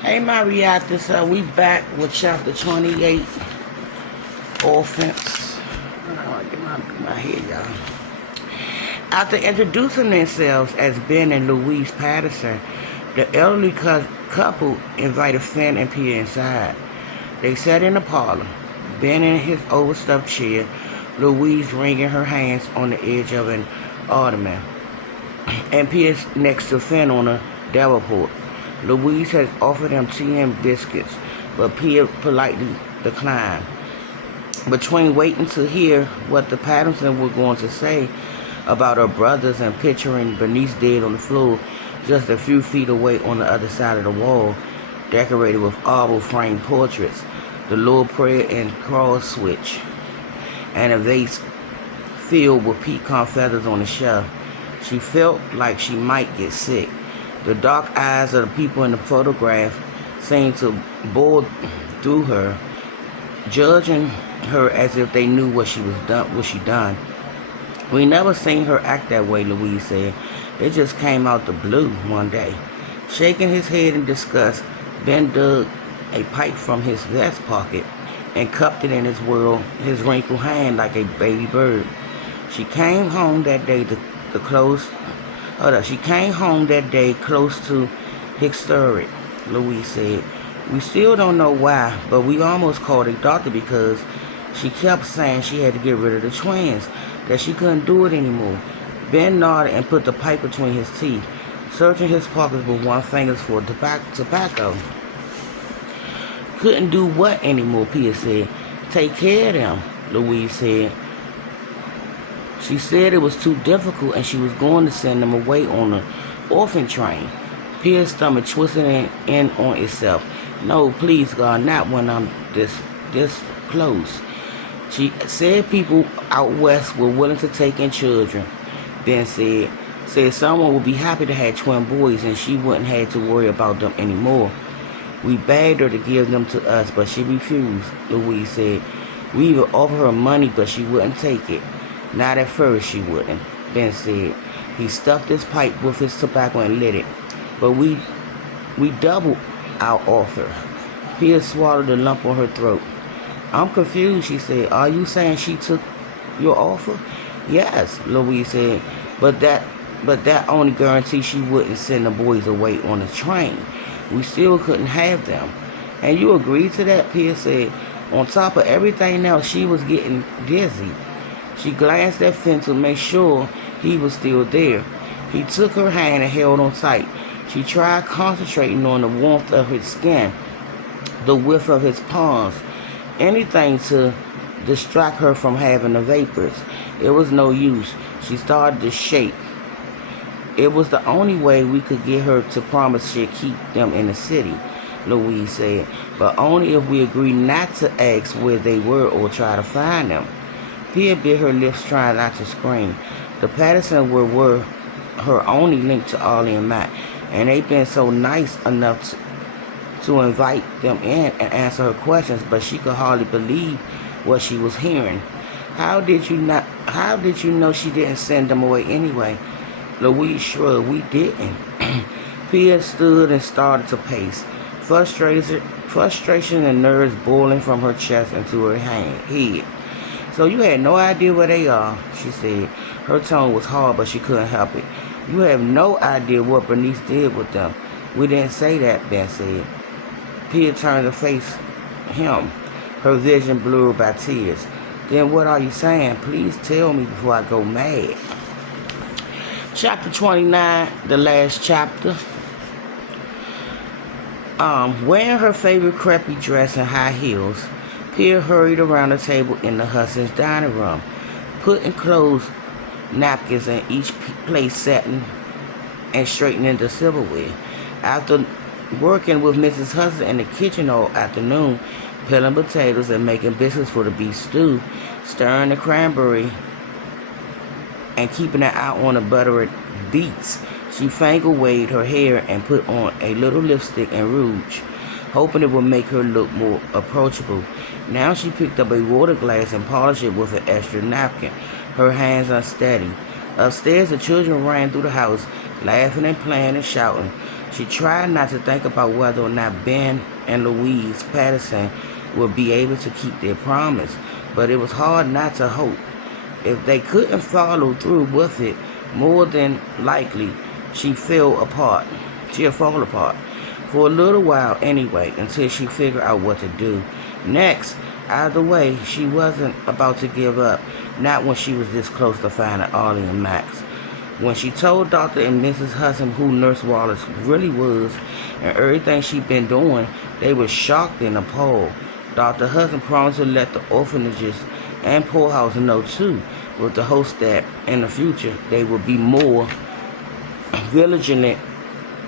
Hey, my reactors, we back with chapter 28, Orphanage. Get my head, y'all. After introducing themselves as Ben and Louise Patterson, the elderly couple invited Finn and Pierre inside. They sat in the parlor, Ben in his overstuffed chair, Louise wringing her hands on the edge of an ottoman, and Pierre next to Finn on a davenport. Louise has offered him tea and biscuits, but Pierre politely declined. Between waiting to hear what the Pattersons were going to say about her brothers and picturing Bernice dead on the floor just a few feet away on the other side of the wall, decorated with marble framed portraits, the Lord Prayer and cross switch, and a vase filled with pecan feathers on the shelf, she felt like she might get sick. The dark eyes of the people in the photograph seemed to bore through her, judging her as if they knew what she done. We never seen her act that way, Louise said. It just came out the blue one day. Shaking his head in disgust, Ben dug a pipe from his vest pocket and cupped it in his wrinkled hand like a baby bird. She came home that day She came home that day close to hysteric, Louise said. We still don't know why, but we almost called a doctor because she kept saying she had to get rid of the twins, that she couldn't do it anymore. Ben nodded and put the pipe between his teeth, searching his pockets with one finger for tobacco. Couldn't do what anymore, Pia said. Take care of them, Louise said. She said it was too difficult and she was going to send them away on the orphan train. Pia's stomach twisted in on itself. No, please, God, not when I'm this close. She said people out west were willing to take in children. Ben said someone would be happy to have twin boys and she wouldn't have to worry about them anymore. We begged her to give them to us, but she refused, Louise said. We even offered her money, but she wouldn't take it. Not at first, she wouldn't, Ben said. He stuffed his pipe with his tobacco and lit it. But we doubled our offer. Pia swallowed a lump on her throat. I'm confused, she said. Are you saying she took your offer? Yes, Louise said. But that only guaranteed she wouldn't send the boys away on the train. We still couldn't have them. And you agreed to that, Pia said. On top of everything else, she was getting dizzy. She glanced at Finn to make sure he was still there. He took her hand and held on tight. She tried concentrating on the warmth of his skin, the width of his palms, anything to distract her from having the vapors. It was no use. She started to shake. It was the only way we could get her to promise she'd keep them in the city, Louise said, but only if we agreed not to ask where they were or try to find them. Pia bit her lips trying not to scream. The Pattersons were her only link to Ollie and Matt, and they'd been so nice enough to invite them in and answer her questions, but she could hardly believe what she was hearing. How did you know she didn't send them away anyway? Louise shrugged. We didn't. Pia stood and started to pace, frustration and nerves boiling from her chest into her head. So you had no idea where they are, she said. Her tone was hard, but she couldn't help it. You have no idea what Bernice did with them. We didn't say that, Ben said. Pia turned to face him, her vision blurred by tears. Then what are you saying? Please tell me before I go mad. Chapter 29, the last chapter. Wearing her favorite crepey dress and high heels, Pia hurried around the table in the Hudson's dining room, putting clothes, napkins in each place, setting and straightening the silverware. After working with Mrs. Hudson in the kitchen all afternoon, peeling potatoes and making biscuits for the beef stew, stirring the cranberry and keeping an eye on the buttered beets, she finger-waved her hair and put on a little lipstick and rouge, hoping it would make her look more approachable. Now she picked up a water glass and polished it with an extra napkin, her hands unsteady. Upstairs, the children ran through the house, laughing and playing and shouting. She tried not to think about whether or not Ben and Louise Patterson would be able to keep their promise, but it was hard not to hope. If they couldn't follow through with it, more than likely she'd fall apart. She'll fall apart. For a little while anyway, until she figured out what to do. Next, either way, she wasn't about to give up, not when she was this close to finding Ollie and Max. When she told Dr. and Mrs. Hudson who Nurse Wallace really was and everything she'd been doing, they were shocked and appalled. Dr. Hudson promised to let the orphanages and poorhouses know too, with the hopes that in the future they would be more vigilant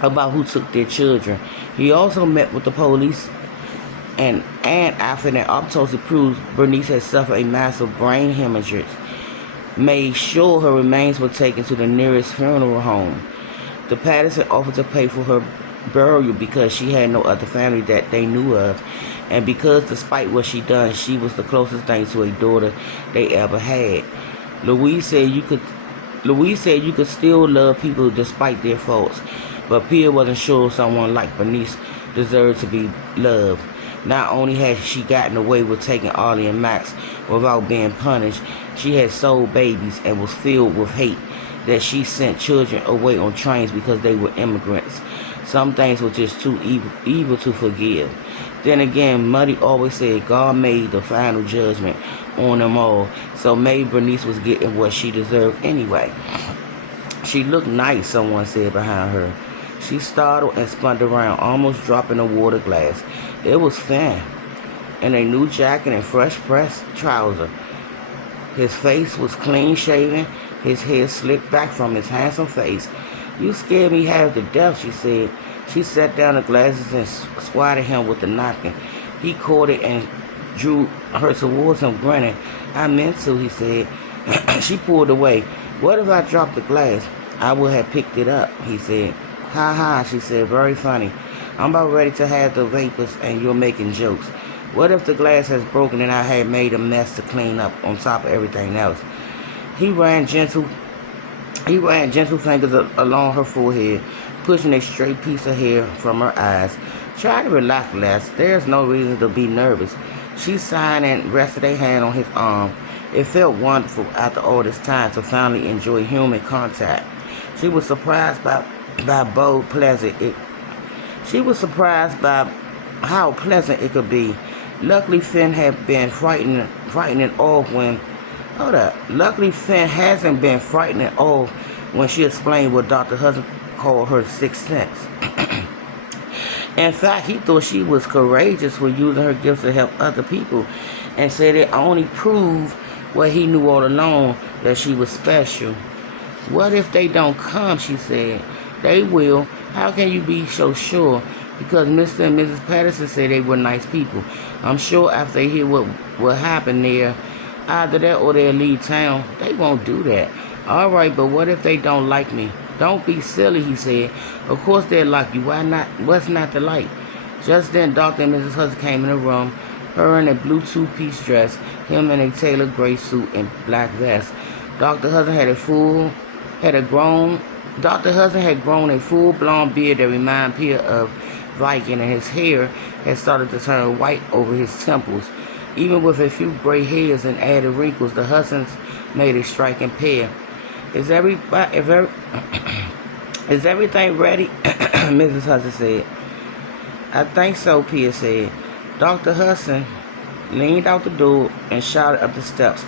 about who took their children. He also met with the police, and after an autopsy proved Bernice had suffered a massive brain hemorrhage, made sure her remains were taken to the nearest funeral home. The Patterson offered to pay for her burial because she had no other family that they knew of, and because despite what she done, she was the closest thing to a daughter they ever had. Louise said you could still love people despite their faults, but Pia wasn't sure someone like Bernice deserved to be loved. Not only had she gotten away with taking Ollie and Max without being punished, she had sold babies and was filled with hate that she sent children away on trains because they were immigrants. Some things were just too evil to forgive. Then again, Muddy always said God made the final judgment on them all, so maybe Bernice was getting what she deserved anyway. She looked nice, someone said behind her. She startled and spun around, almost dropping a water glass. It was Finn, in a new jacket and fresh pressed trousers. His face was clean shaven, his hair slicked back from his handsome face. You scared me half to death, she said. She set down the glasses and swatted him with the napkin. He caught it and drew her towards him, grinning. I meant to, he said. She pulled away. What if I dropped the glass? I would have picked it up, he said. Ha ha, she said, very funny. I'm about ready to have the vapors and you're making jokes. What if the glass has broken and I had made a mess to clean up on top of everything else? He ran gentle fingers along her forehead, pushing a straight piece of hair from her eyes. Try to relax, Les. There's no reason to be nervous. She sighed and rested a hand on his arm. It felt wonderful after all this time to finally enjoy human contact. She was surprised by how pleasant it could be. Luckily, Finn had been frightening off when. Luckily, Finn hasn't been frightening off when she explained what Dr. Hudson called her sixth sense. In fact, he thought she was courageous for using her gifts to help other people, and said it only proved what he knew all along, that she was special. What if they don't come, she said. They will. How can you be so sure? Because Mr. and Mrs. Patterson said they were nice people. I'm sure after they hear what happened there, either that or they'll leave town. They won't do that. All right, but what if they don't like me? Don't be silly, he said. Of course they'll like you. Why not? What's not to like? Just then, Dr. and Mrs. Hudson came in the room, her in a blue two-piece dress, him in a tailored gray suit and black vest. Dr. Hudson had grown a full blonde beard that reminded Peter of Viking, and his hair had started to turn white over his temples. Even with a few gray hairs and added wrinkles, the Hudsons made a striking pair. Is everything ready? Mrs. Hudson said. I think so, Pia said. Dr. Hudson leaned out the door and shouted up the steps.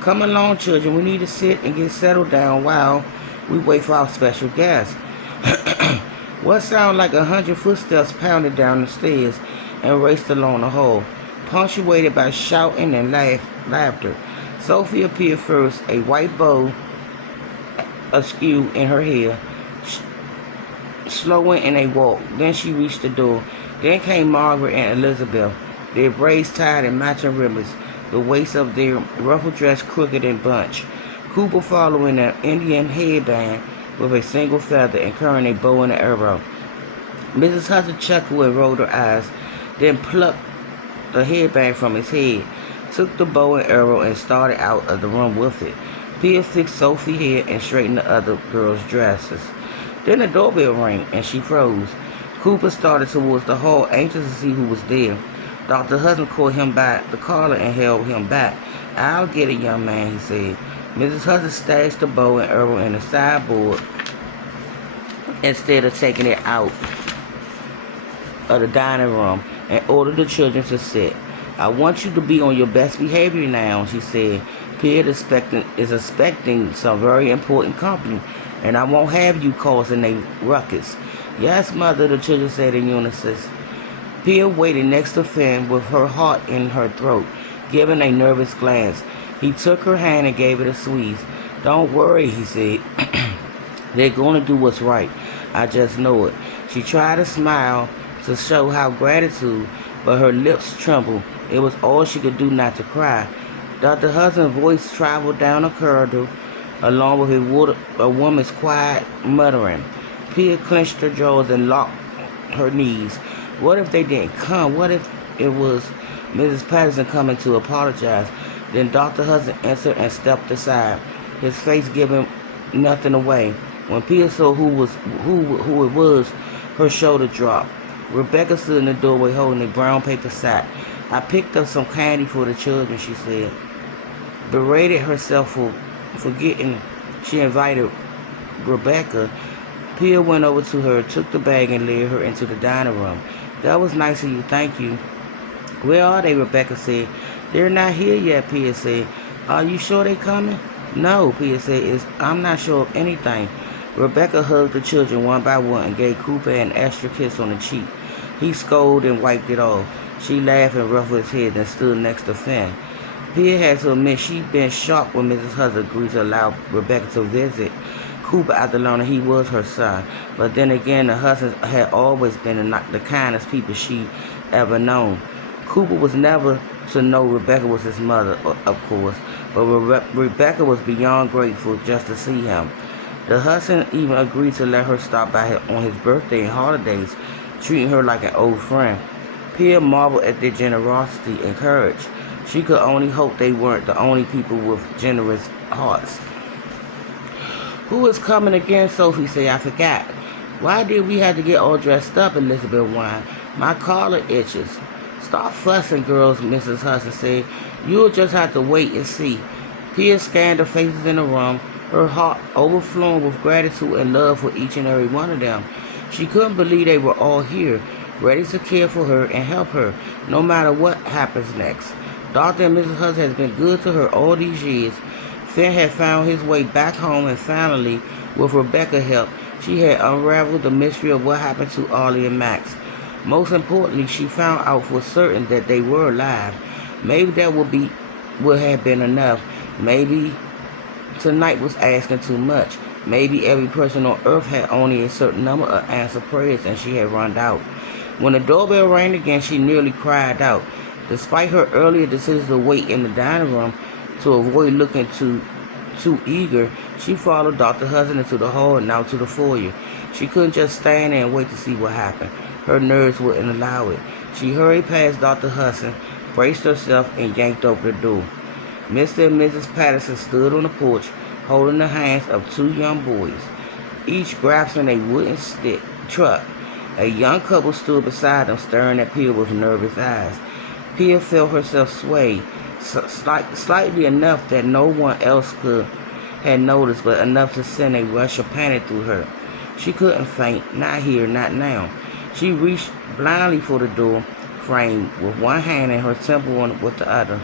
Come along, children. We need to sit and get settled down while we wait for our special guest. What sounded like 100 footsteps pounded down the stairs and raced along the hall, punctuated by shouting and laughter. Sophie appeared first, a white bow askew in her hair, slowing in a walk. Then she reached the door. Then came Margaret and Elizabeth, their braids tied in matching ribbons, the waist of their ruffled dress crooked and bunched. Cooper following an Indian headband with a single feather and carrying a bow and an arrow. Mrs. Hudson chuckled and rolled her eyes, then plucked the headband from his head, took the bow and arrow, and started out of the room with it. Pia fixed Sophie's hair and straightened the other girls' dresses. Then the doorbell rang, and she froze. Cooper started towards the hall, anxious to see who was there. Dr. Hudson caught him by the collar and held him back. "I'll get it, young man," he said. Mrs. Hudson stashed the bow and arrow in the sideboard instead of taking it out of the dining room and ordered the children to sit. "I want you to be on your best behavior now," she said. "Pierre is expecting some very important company, and I won't have you causing a ruckus." "Yes, mother," the children said in unison. Pierre waited next to Finn with her heart in her throat, giving a nervous glance. He took her hand and gave it a squeeze. "Don't worry," he said. "They're going to do what's right. I just know it." She tried to smile to show how gratitude, but her lips trembled. It was all she could do not to cry. Dr. Hudson's voice traveled down the corridor, along with a woman's quiet muttering. Pia clenched her jaws and locked her knees. What if they didn't come? What if it was Mrs. Patterson coming to apologize? Then Dr. Hudson entered and stepped aside, his face giving nothing away. When Pia saw who it was, her shoulder dropped. Rebecca stood in the doorway holding a brown paper sack. "I picked up some candy for the children," she said. Berated herself for forgetting she invited Rebecca, Pia went over to her, took the bag, and led her into the dining room. "That was nice of you, thank you." "Where are they?" Rebecca said. "They're not here yet," Pia said. "Are you sure they're coming?" "No," Pia said. "I'm not sure of anything." Rebecca hugged the children one by one and gave Cooper an extra kiss on the cheek. He scolded and wiped it off. She laughed and ruffled his head and stood next to Finn. Pia had to admit she'd been shocked when Mrs. Hudson agreed to allow Rebecca to visit Cooper after learning he was her son. But then again, the Hudsons had always been the kindest people she ever known. Cooper was never to know Rebecca was his mother, of course, but Rebecca was beyond grateful just to see him. The Hudson even agreed to let her stop by on his birthday and holidays, treating her like an old friend. Pia marveled at their generosity and courage. She could only hope they weren't the only people with generous hearts. "Who is coming again?" Sophie said. "I forgot. Why did we have to get all dressed up?" Elizabeth whined. "My collar itches." "Stop fussing, girls," Mrs. Hudson said. "You'll just have to wait and see." Pia scanned the faces in the room, her heart overflowing with gratitude and love for each and every one of them. She couldn't believe they were all here, ready to care for her and help her, no matter what happens next. Dr. and Mrs. Hudson has been good to her all these years. Finn had found his way back home, and finally, with Rebecca's help, she had unraveled the mystery of what happened to Ollie and Max. Most importantly, she found out for certain that they were alive. Maybe that would have been enough. Maybe tonight was asking too much. Maybe every person on earth had only a certain number of answered prayers and she had run out. When the doorbell rang again, she nearly cried out. Despite her earlier decision to wait in the dining room to avoid looking too eager, she followed Dr. Hudson into the hall and out to the foyer. She couldn't just stand there and wait to see what happened. Her nerves wouldn't allow it. She hurried past Dr. Hudson, braced herself, and yanked open the door. Mr. and Mrs. Patterson stood on the porch, holding the hands of two young boys, each grasping a wooden truck. A young couple stood beside them, staring at Pia with nervous eyes. Pia felt herself sway, slightly enough that no one else had noticed, but enough to send a rush of panic through her. She couldn't faint, not here, not now. She reached blindly for the door frame with one hand and her temple with the other.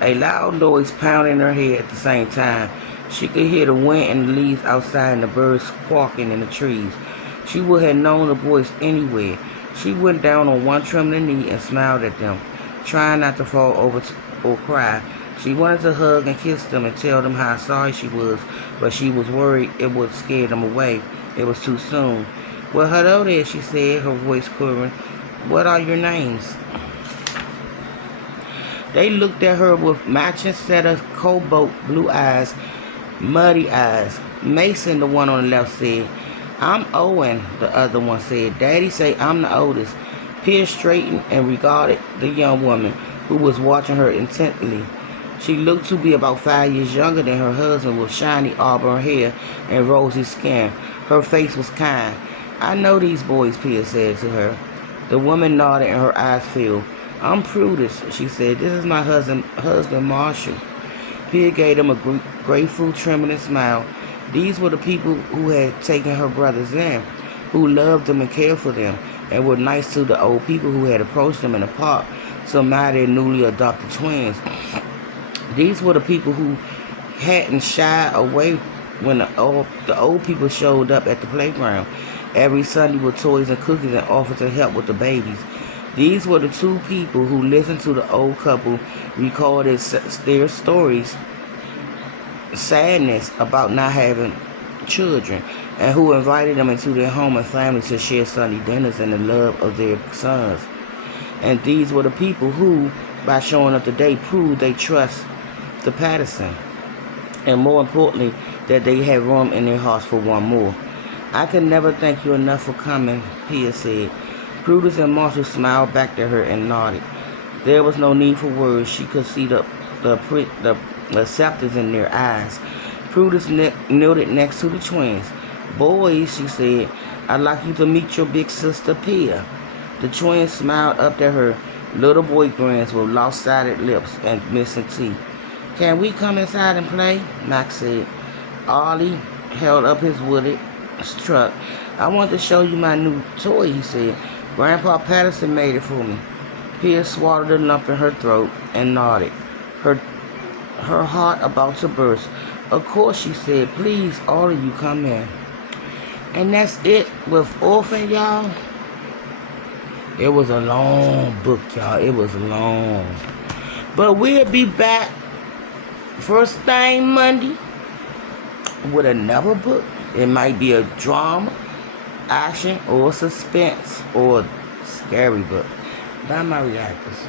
A loud noise pounded in her head at the same time. She could hear the wind and the leaves outside and the birds squawking in the trees. She would have known the voice anywhere. She went down on one trembling knee and smiled at them, trying not to fall over or cry. She wanted to hug and kiss them and tell them how sorry she was, but she was worried it would scare them away. It was too soon. "Well, hello there," she said, her voice quivering. "What are your names?" They looked at her with matching set of cobalt blue eyes, muddy eyes. "Mason," the one on the left said. "I'm Owen," the other one said. "Daddy say I'm the oldest." Pia straightened and regarded the young woman, who was watching her intently. She looked to be about 5 years younger than her husband with shiny auburn hair and rosy skin. Her face was kind. I know these boys, Pia said to her. The woman nodded and her eyes filled. I'm Prudence, she said. This is my husband Marshall. Pia gave him a grateful, trembling smile. These were the people who had taken her brothers in, who loved them and cared for them, and were nice to the old people who had approached them in the park to admire their newly adopted twins. These were the people who hadn't shied away when the old people showed up at the playground every Sunday with toys and cookies and offered to help with the babies. These were the two people who listened to the old couple recall their stories, sadness about not having children, and who invited them into their home and family to share Sunday dinners and the love of their sons. And these were the people who, by showing up today, proved they trust the Patterson, and more importantly, that they had room in their hearts for one more. I can never thank you enough for coming, Pia said. Prudence and Marshall smiled back at her and nodded. There was no need for words. She could see the acceptance in their eyes. Prudence knelt next to the twins. Boys, she said, I'd like you to meet your big sister, Pia. The twins smiled up at her. Little boy grins with lopsided lips and missing teeth. Can we come inside and play? Max said. Ollie held up his wooded truck. I want to show you my new toy, he said. Grandpa Patterson made it for me. Pia swallowed a lump in her throat and nodded, her heart about to burst. Of course, she said. Please, all of you come in. And that's it with Orphan, y'all. It was a long book, y'all. It was long. But we'll be back first thing Monday with another book. It might be a drama, action, or suspense, or scary book. By my reactors.